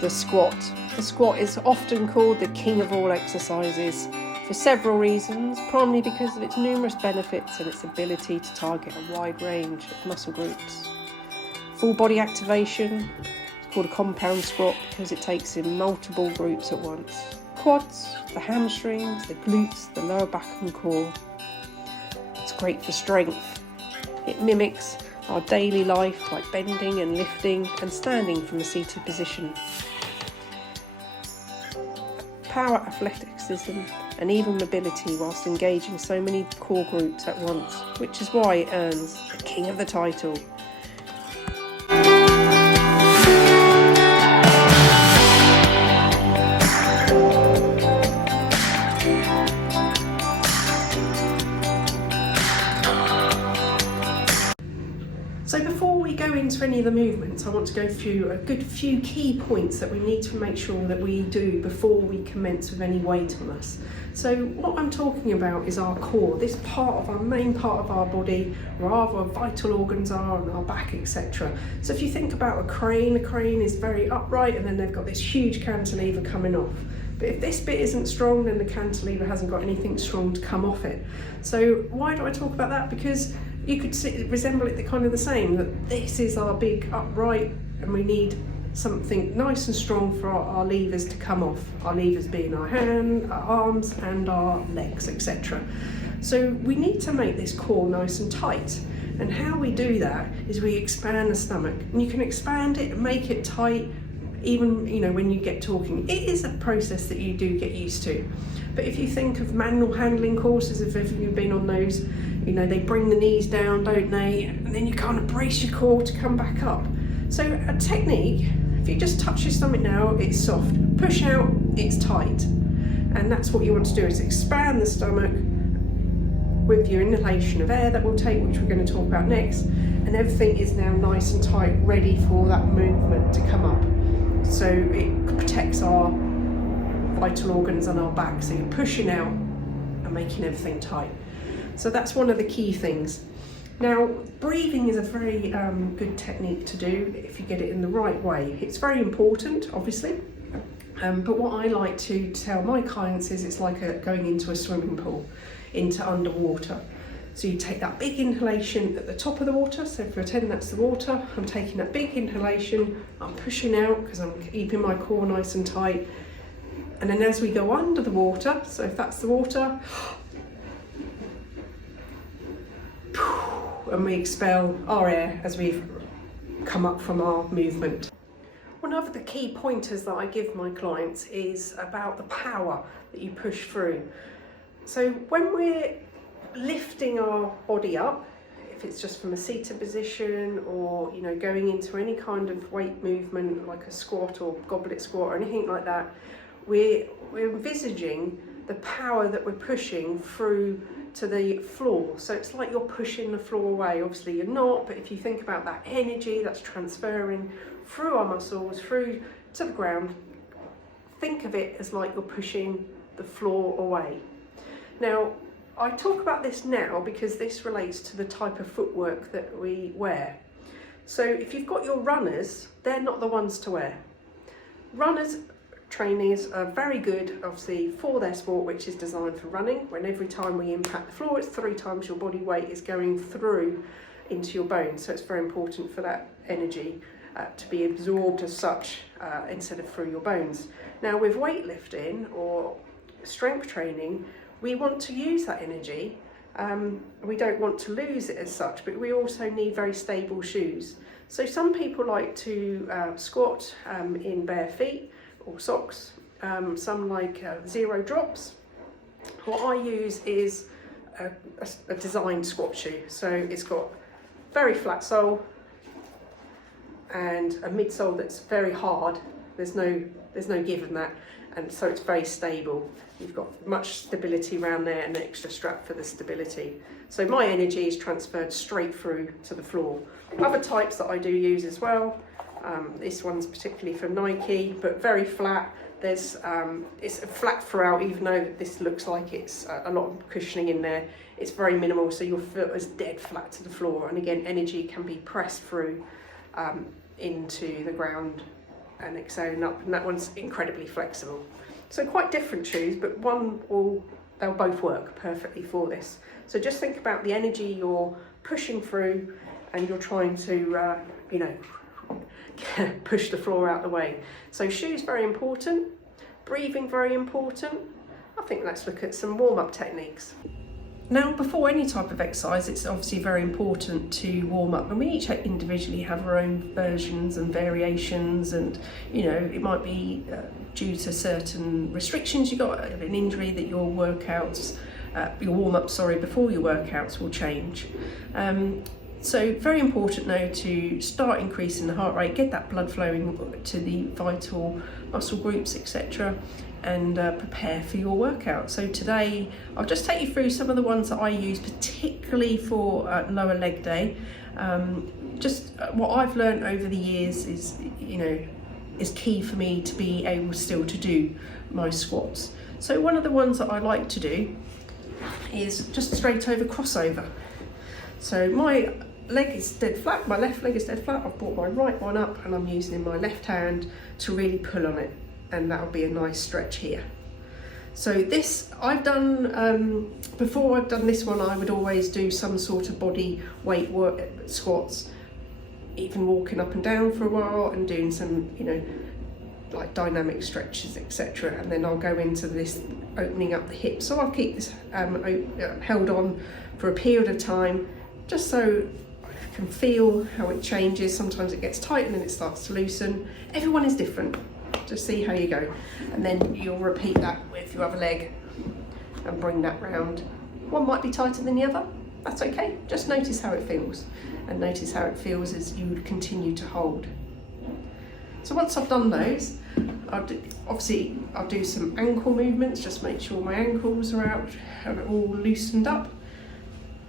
The squat. The squat is often called the king of all exercises for several reasons, primarily because of its numerous benefits and its ability to target a wide range of muscle groups. Full body activation is called a compound squat because it takes in multiple groups at once. Quads, the hamstrings, the glutes, the lower back and core. It's great for strength. It mimics our daily life, like bending and lifting and standing from a seated position. Power, athleticism and even mobility whilst engaging so many core groups at once, which is why it earns the king of the title. So before we go into any of the movements, I want to go through a good few key points that we need to make sure that we do before we commence with any weight on us. So what I'm talking about is our core, this part of our main part of our body, where our vital organs are and our back, etc. So if you think about a crane is very upright and then they've got this huge cantilever coming off. But if this bit isn't strong, then the cantilever hasn't got anything strong to come off it. So why do I talk about that? Because you could resemble it kind of the same, that this is our big upright and we need something nice and strong for our levers to come off. Our levers being our hand, our arms and our legs, etc. So we need to make this core nice and tight. And how we do that is we expand the stomach. And you can expand it and make it tight even when you get talking. It is a process that you do get used to. But if you think of manual handling courses, if ever you've been on those, they bring the knees down, don't they? And then you kind of brace your core to come back up. So a technique, if you just touch your stomach now, it's soft. Push out, it's tight. And that's what you want to do, is expand the stomach with your inhalation of air that we'll take, which we're going to talk about next. And everything is now nice and tight, ready for that movement to come up. So it protects our vital organs on our back. So you're pushing out and making everything tight. So that's one of the key things. Now, breathing is a very good technique to do if you get it in the right way. It's very important, obviously, but what I like to tell my clients is it's like going into a swimming pool, into underwater. So you take that big inhalation at the top of the water. So pretend that's the water. I'm taking that big inhalation, I'm pushing out because I'm keeping my core nice and tight. And then as we go under the water, so if that's the water, and we expel our air as we've come up from our movement. One of the key pointers that I give my clients is about the power that you push through. So when we're lifting our body up, if it's just from a seated position or going into any kind of weight movement like a squat or goblet squat or anything like that, we're envisaging the power that we're pushing through to the floor. So it's like you're pushing the floor away. Obviously you're not, but if you think about that energy that's transferring through our muscles, through to the ground, think of it as like you're pushing the floor away. Now, I talk about this now because this relates to the type of footwork that we wear. So if you've got your runners, they're not the ones to wear. Runners, trainees are very good, obviously, for their sport, which is designed for running, when every time we impact the floor, it's 3 times your body weight is going through into your bones. So it's very important for that energy to be absorbed as such instead of through your bones. Now with weightlifting or strength training, we want to use that energy. We don't want to lose it as such, but we also need very stable shoes. So some people like to squat in bare feet or socks. Some like zero drops. What I use is a designed squat shoe. So it's got very flat sole and a midsole that's very hard. There's no give in that, and so it's very stable. You've got much stability around there and an extra strap for the stability. So my energy is transferred straight through to the floor. Other types that I do use as well. This one's particularly from Nike, but very flat. It's flat throughout, even though this looks like it's a lot of cushioning in there. It's very minimal, so your foot is dead flat to the floor. And again, energy can be pressed through into the ground and exhaling up, and that one's incredibly flexible. So quite different shoes, but they'll both work perfectly for this. So just think about the energy you're pushing through, and you're trying to, push the floor out the way. So shoes very important, breathing very important. I think let's look at some warm-up techniques. Now, before any type of exercise, it's obviously very important to warm up, and we each individually have our own versions and variations, and it might be due to certain restrictions you got, an injury, that your workouts, your warm-up, before your workouts will change. So very important now to start increasing the heart rate, get that blood flowing to the vital muscle groups, etc., and prepare for your workout. So today I'll just take you through some of the ones that I use, particularly for lower leg day. Just what I've learned over the years is key for me to be able still to do my squats. So one of the ones that I like to do is just straight over crossover. So my leg is dead flat, my left leg is dead flat. I've brought my right one up and I'm using my left hand to really pull on it, and that'll be a nice stretch here. So this I've done, before I've done this one, I would always do some sort of body weight work, squats, even walking up and down for a while and doing some, like dynamic stretches, etc. And then I'll go into this opening up the hips. So I'll keep this held on for a period of time, just so I can feel how it changes. Sometimes it gets tight and then it starts to loosen. Everyone is different. Just see how you go. And then you'll repeat that with your other leg and bring that round. One might be tighter than the other. That's okay. Just notice how it feels. And notice how it feels as you continue to hold. So once I've done those, I'll do some ankle movements, just make sure my ankles are out, have it all loosened up.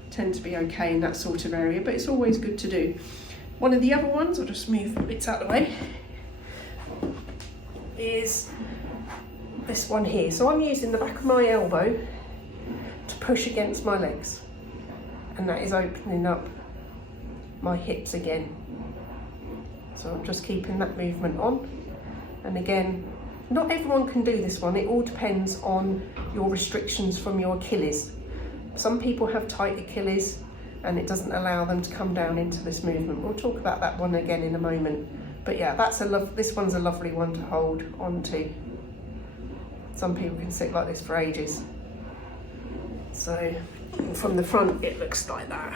Tend to be okay in that sort of area, but it's always good to do. One of the other ones, I'll just move bits out of the way, is this one here. So I'm using the back of my elbow to push against my legs, and that is opening up my hips again. So I'm just keeping that movement on. And again, not everyone can do this one. It all depends on your restrictions from your Achilles. Some people have tight Achilles and it doesn't allow them to come down into this movement. We'll talk about that one again in a moment. But yeah, this one's a lovely one to hold on to. Some people can sit like this for ages. So from the front, it looks like that.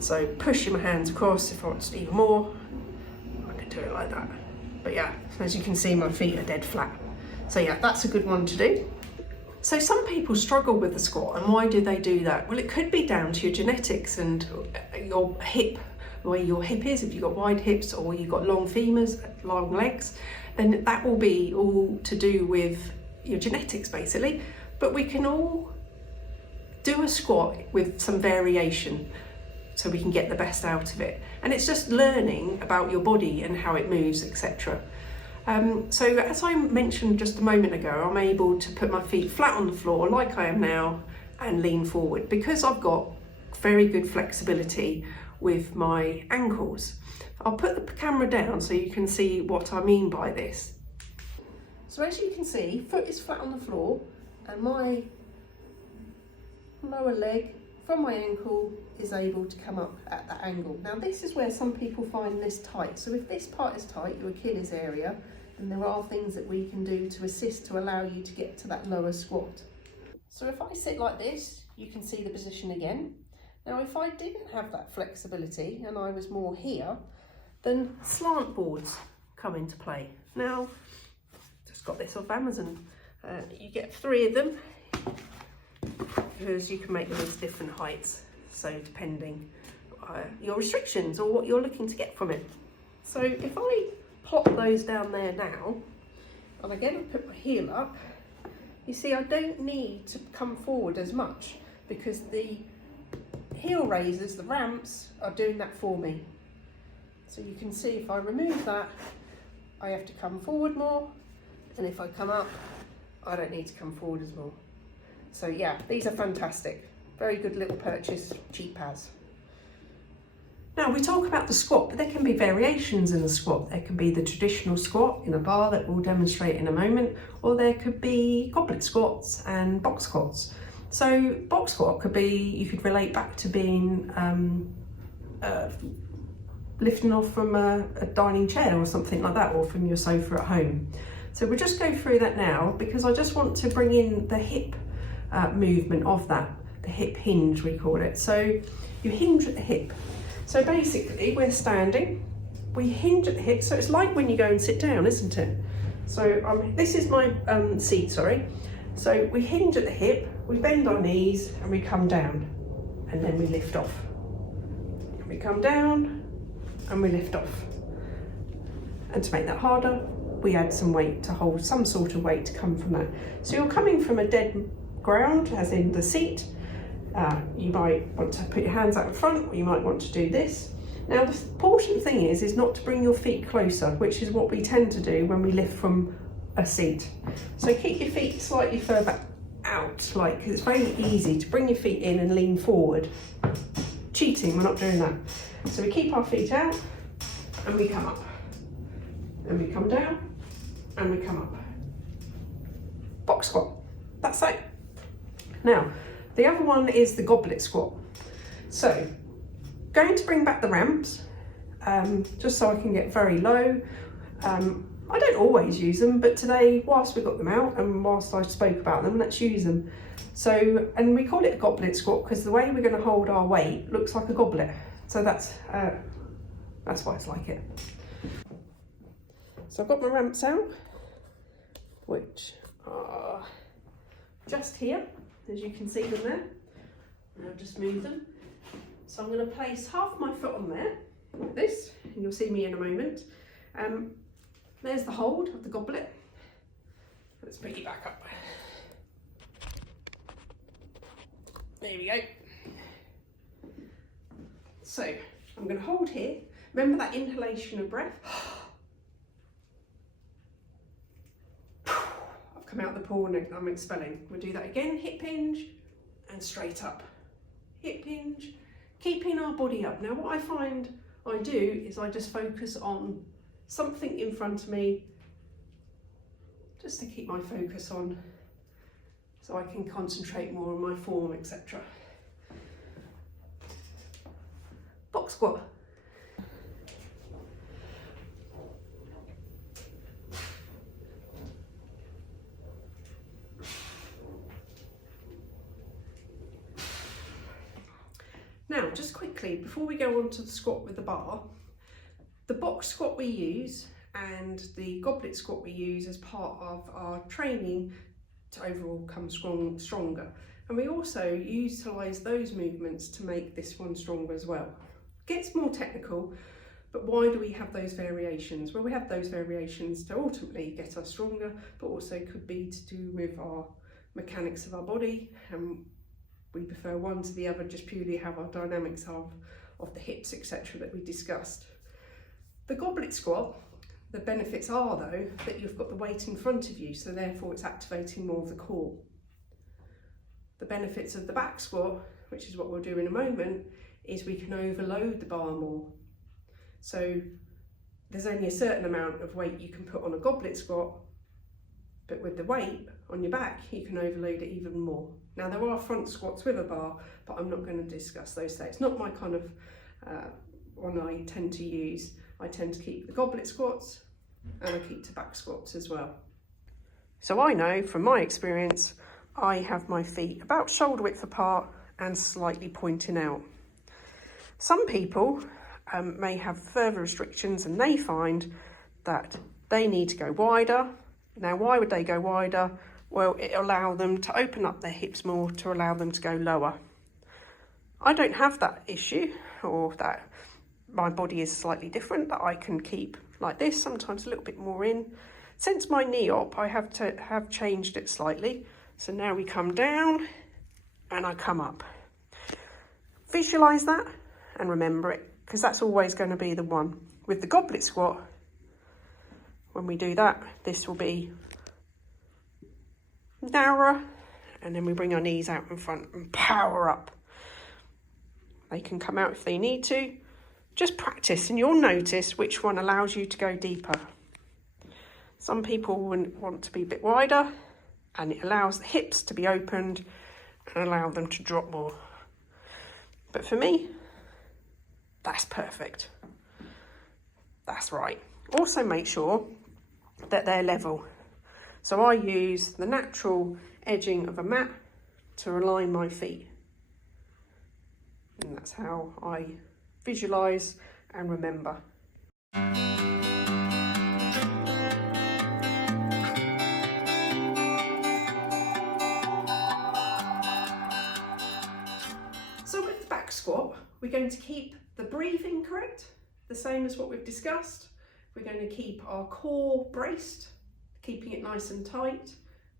So pushing my hands across. If I want to do even more, I can do it like that. But yeah, as you can see, my feet are dead flat. So yeah, that's a good one to do. So some people struggle with the squat, and why do they do that? Well, it could be down to your genetics and your hip, where your hip is. If you've got wide hips or you've got long femurs, long legs, then that will be all to do with your genetics basically. But we can all do a squat with some variation so we can get the best out of it. And it's just learning about your body and how it moves, etc. So as I mentioned just a moment ago, I'm able to put my feet flat on the floor like I am now and lean forward because I've got very good flexibility with my ankles. I'll put the camera down so you can see what I mean by this. So as you can see, foot is flat on the floor and my lower leg from my ankle is able to come up at that angle. Now this is where some people find this tight. So if this part is tight, your Achilles area, then there are things that we can do to assist to allow you to get to that lower squat. So if I sit like this, you can see the position again. Now if I didn't have that flexibility and I was more here, then slant boards come into play. Now, just got this off Amazon. You get 3 of them, because you can make them as different heights, so depending your restrictions or what you're looking to get from it. So if I plop those down there now, and again I put my heel up, you see I don't need to come forward as much because the heel raisers, the ramps, are doing that for me. So you can see if I remove that, I have to come forward more, and if I come up, I don't need to come forward as more. So yeah, these are fantastic. Very good little purchase, cheap as. Now we talk about the squat, but there can be variations in the squat. There can be the traditional squat in a bar that we'll demonstrate in a moment, or there could be goblet squats and box squats. So box squat could be, you could relate back to being lifting off from a dining chair or something like that, or from your sofa at home. So we'll just go through that now, because I just want to bring in the hip movement of that, the hip hinge we call it. So you hinge at the hip. So basically we're standing, we hinge at the hip, so it's like when you go and sit down, isn't it? So this is my seat, sorry. So we hinge at the hip, we bend our knees and we come down, and then we lift off. And we come down and we lift off. And to make that harder, we add some weight to hold, some sort of weight to come from that. So you're coming from a dead ground, as in the seat. You might want to put your hands out in front, or you might want to do this. Now the important thing is not to bring your feet closer, which is what we tend to do when we lift from a seat. So keep your feet slightly further out, like, it's very easy to bring your feet in and lean forward. Cheating, we're not doing that. So we keep our feet out and we come up. And we come down and we come up. Box squat, that's it. Now, the other one is the goblet squat. So, going to bring back the ramps, just so I can get very low. I don't always use them, but today, whilst we got them out and whilst I spoke about them, let's use them. So, and we call it a goblet squat because the way we're going to hold our weight looks like a goblet. So that's why it's like it. So I've got my ramps out, which are just here, as you can see them there. And I'll just move them. So I'm going to place half my foot on there, like this, and you'll see me in a moment. There's the hold of the goblet. Let's pick it back up. There we go. So I'm going to hold here. Remember that inhalation of breath? I've come out the pool and I'm expelling. We'll do that again. Hip hinge and straight up. Hip hinge, keeping our body up. Now what I find I do is I just focus on something in front of me, just to keep my focus on, so I can concentrate more on my form, etc. Box squat. Now, just quickly, before we go on to the squat with the bar, the box squat we use and the goblet squat we use as part of our training to overall come stronger. And we also utilise those movements to make this one stronger as well. Gets more technical, but why do we have those variations? Well, we have those variations to ultimately get us stronger, but also could be to do with our mechanics of our body, and we prefer one to the other just purely how our dynamics of the hips, etc. that we discussed. The goblet squat, the benefits are though that you've got the weight in front of you, so therefore it's activating more of the core. The benefits of the back squat, which is what we'll do in a moment, is we can overload the bar more. So there's only a certain amount of weight you can put on a goblet squat, but with the weight on your back, you can overload it even more. Now there are front squats with a bar, but I'm not going to discuss those today. It's not my kind of one I tend to use. I tend to keep the goblet squats and I keep the back squats as well. So I know from my experience, I have my feet about shoulder width apart and slightly pointing out. Some people may have further restrictions and they find that they need to go wider. Now, why would they go wider? Well, it allows them to open up their hips more to allow them to go lower. I don't have that issue, or that my body is slightly different, that I can keep like this, sometimes a little bit more in. Since my knee op, I have changed it slightly. So now we come down and I come up. Visualise that and remember it, because that's always going to be the one. With the goblet squat, when we do that, this will be narrower, and then we bring our knees out in front and power up. They can come out if they need to, Just practice and you'll notice which one allows you to go deeper. Some people want to be a bit wider, and it allows the hips to be opened and allow them to drop more. But for me, that's perfect. That's right. Also make sure that they're level. So I use the natural edging of a mat to align my feet. And that's how I visualise and remember. So with the back squat, we're going to keep the breathing correct, the same as what we've discussed. We're going to keep our core braced, keeping it nice and tight.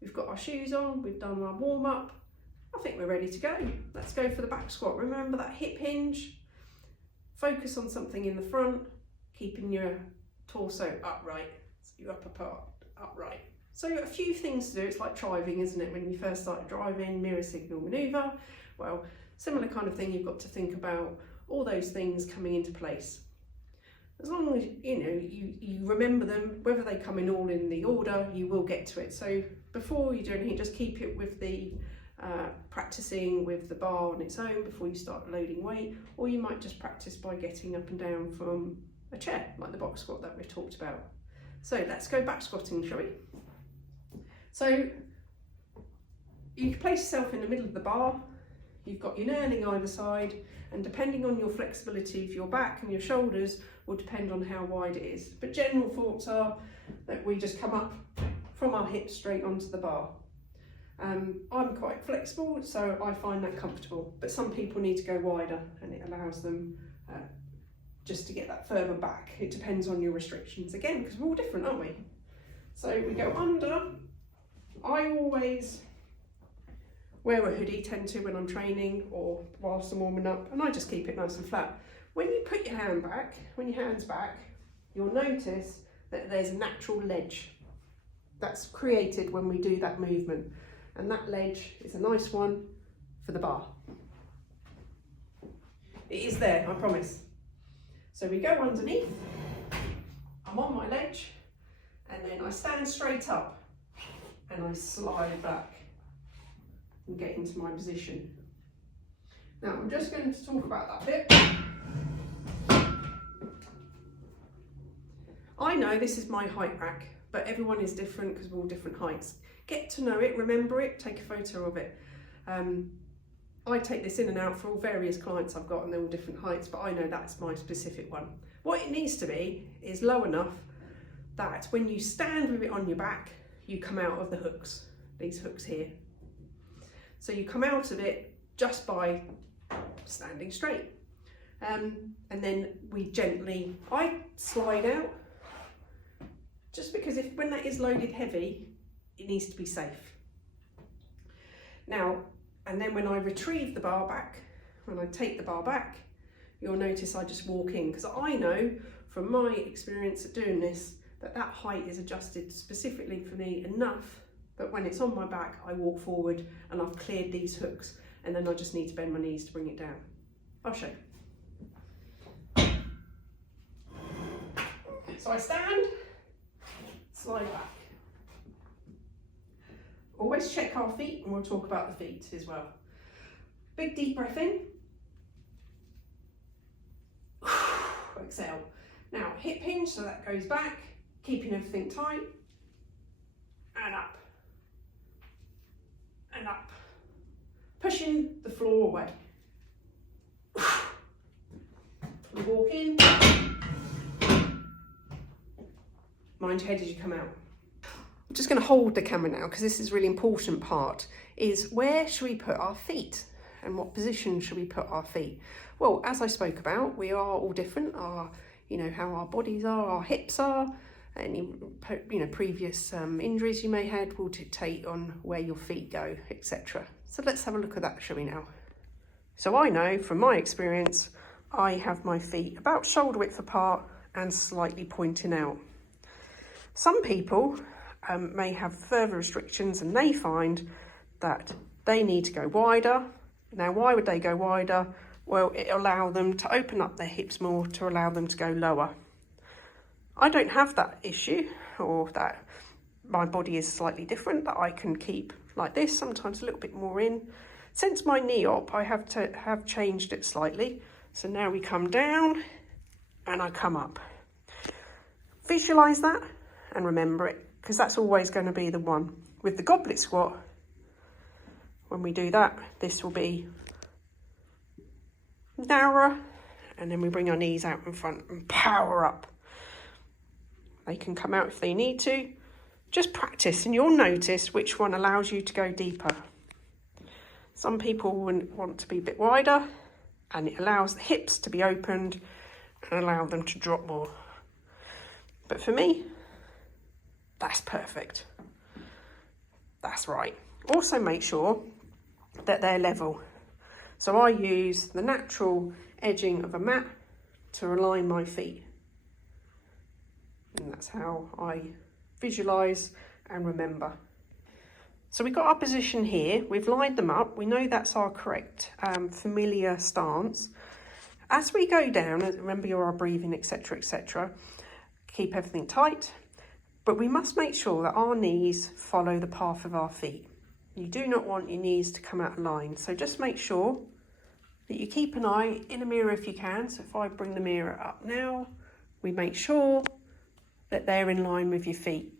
We've got our shoes on, we've done our warm up. I think we're ready to go. Let's go for the back squat. Remember that hip hinge. Focus on something in the front, keeping your torso upright, so your upper part upright. So a few things to do. It's like driving, isn't it? When you first start driving, mirror signal maneuver. Well, similar kind of thing. You've got to think about all those things coming into place. As long as you remember them, whether they come in all in the order, you will get to it. So before you do anything, just keep it with the practicing with the bar on its own before you start loading weight, or you might just practice by getting up and down from a chair, like the box squat that we've talked about. So let's go back squatting, shall we? So you can place yourself in the middle of the bar. You've got your knurling either side, and depending on your flexibility of your back and your shoulders will depend on how wide it is. But general thoughts are that we just come up from our hips straight onto the bar. I'm quite flexible, so I find that comfortable, but some people need to go wider, and it allows them just to get that further back. It depends on your restrictions again, because we're all different, aren't we? So we go under. I always wear a hoodie, tend to, when I'm training or whilst I'm warming up, and I just keep it nice and flat. When you put your hand back, when your hand's back, you'll notice that there's a natural ledge that's created when we do that movement. And that ledge is a nice one for the bar. It is there, I promise. So we go underneath, I'm on my ledge, and then I stand straight up and I slide back and get into my position. Now I'm just going to talk about that bit. I know this is my height rack, but everyone is different because we're all different heights. Get to know it, remember it, take a photo of it. I take this in and out for all various clients I've got, and they're all different heights, but I know that's my specific one. What it needs to be is low enough that when you stand with it on your back, you come out of the hooks, these hooks here. So you come out of it just by standing straight. And then we gently, I slide out, just because when that is loaded heavy, it needs to be safe. Now, and then when I retrieve the bar back, when I take the bar back, you'll notice I just walk in, because I know from my experience at doing this that that height is adjusted specifically for me enough that when it's on my back, I walk forward and I've cleared these hooks, and then I just need to bend my knees to bring it down. I'll show you. So I stand, slide back. Always check our feet, and we'll talk about the feet as well. Big deep breath in. Exhale. Now hip hinge, so that goes back, keeping everything tight, and up, and up. Pushing the floor away. We walk in. Mind your head as you come out. I'm just going to hold the camera now, because this is a really important part, is where should we put our feet and what position should we put our feet? Well, as I spoke about, we are all different. How our bodies are, our hips are, any previous injuries you may have will dictate on where your feet go, etc. So let's have a look at that, shall we now? So I know from my experience, I have my feet about shoulder width apart and slightly pointing out. Some people may have further restrictions, and they find that they need to go wider. Now, why would they go wider? well, it'll allow them to open up their hips more to allow them to go lower. I don't have that issue, or that my body is slightly different, that I can keep like this, sometimes a little bit more in. Since my knee op, I have changed it slightly. So now we come down and I come up. Visualize that and remember it, because that's always going to be the one. With the goblet squat, when we do that, this will be narrower, and then we bring our knees out in front and power up. They can come out if they need to. Just practice and you'll notice which one allows you to go deeper. Some people want to be a bit wider, and it allows the hips to be opened and allow them to drop more. But for me, that's perfect. That's right. Also make sure that they're level. So I use the natural edging of a mat to align my feet. And that's how I visualise and remember. So we've got our position here, we've lined them up, we know that's our correct familiar stance. As we go down, remember your breathing, etc, etc, keep everything tight, but we must make sure that our knees follow the path of our feet. You do not want your knees to come out of line, so just make sure that you keep an eye in a mirror if you can. So if I bring the mirror up now, we make sure that they're in line with your feet.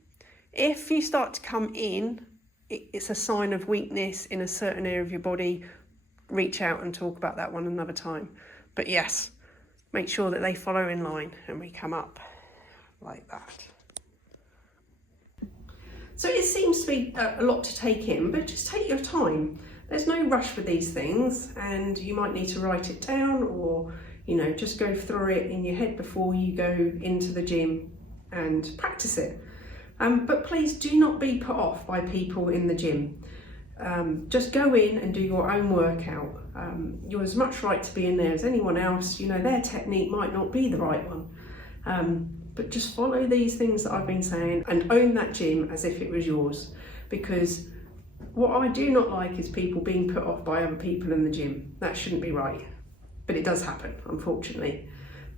If you start to come in, it's a sign of weakness in a certain area of your body. Reach out and talk about that one another time. But yes, make sure that they follow in line, and we come up like that. So it seems to be a lot to take in, but just take your time. There's no rush with these things, and you might need to write it down, or just go through it in your head before you go into the gym and practice it. But please do not be put off by people in the gym. Just go in and do your own workout. You're as much right to be in there as anyone else. Their technique might not be the right one. But just follow these things that I've been saying and own that gym as if it was yours. Because what I do not like is people being put off by other people in the gym. That shouldn't be right. But it does happen, unfortunately.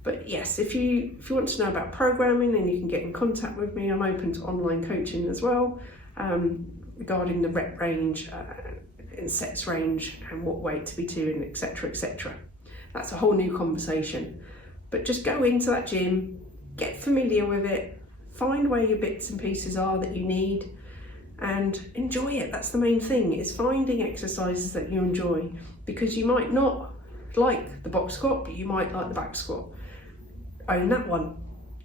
But yes, if you want to know about programming, then you can get in contact with me. I'm open to online coaching as well, regarding the rep range and sets range and what weight to be doing, etc, etc. That's a whole new conversation. But just go into that gym, get familiar with it, find where your bits and pieces are that you need, and enjoy it. That's the main thing, is finding exercises that you enjoy, because you might not like the box squat, but you might like the back squat. Own that one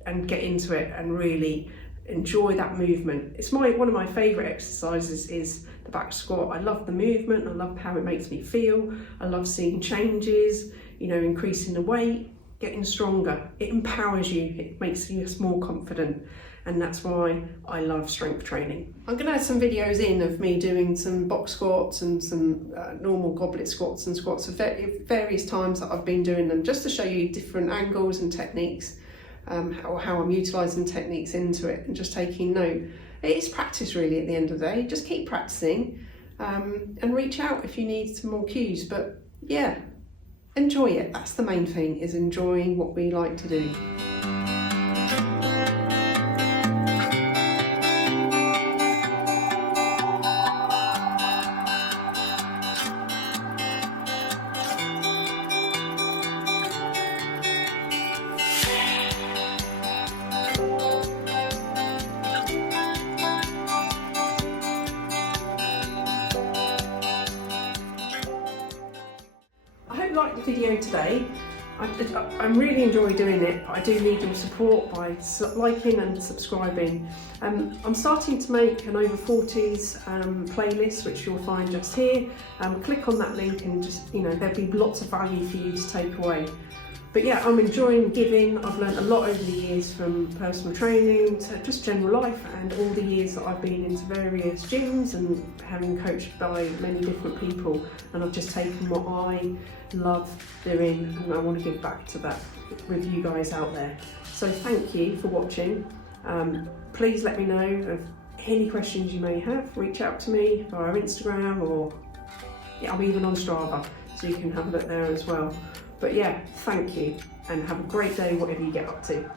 and get into it and really enjoy that movement. It's one of my favourite exercises is the back squat. I love the movement, I love how it makes me feel, I love seeing changes, increasing the weight, getting stronger. It empowers you, it makes you more confident, and that's why I love strength training. I'm going to add some videos in of me doing some box squats and some normal goblet squats and squats at various times that I've been doing them, just to show you different angles and techniques, how I'm utilising techniques into it and just taking note. It is practice really at the end of the day. Just keep practicing and reach out if you need some more cues. But yeah, enjoy it. That's the main thing, is enjoying what we like to do. Like the video today. I really enjoy doing it, but I do need your support by liking and subscribing. I'm starting to make an over 40s playlist, which you'll find just here. Click on that link and just, there'll be lots of value for you to take away. But yeah, I'm enjoying giving. I've learned a lot over the years, from personal training to just general life, and all the years that I've been into various gyms and having coached by many different people, and I've just taken what I love doing and I want to give back to that with you guys out there. So thank you for watching. Please let me know of any questions you may have. Reach out to me via Instagram, or I'm even on Strava. so you can have a look there as well. But yeah, thank you and have a great day whatever you get up to.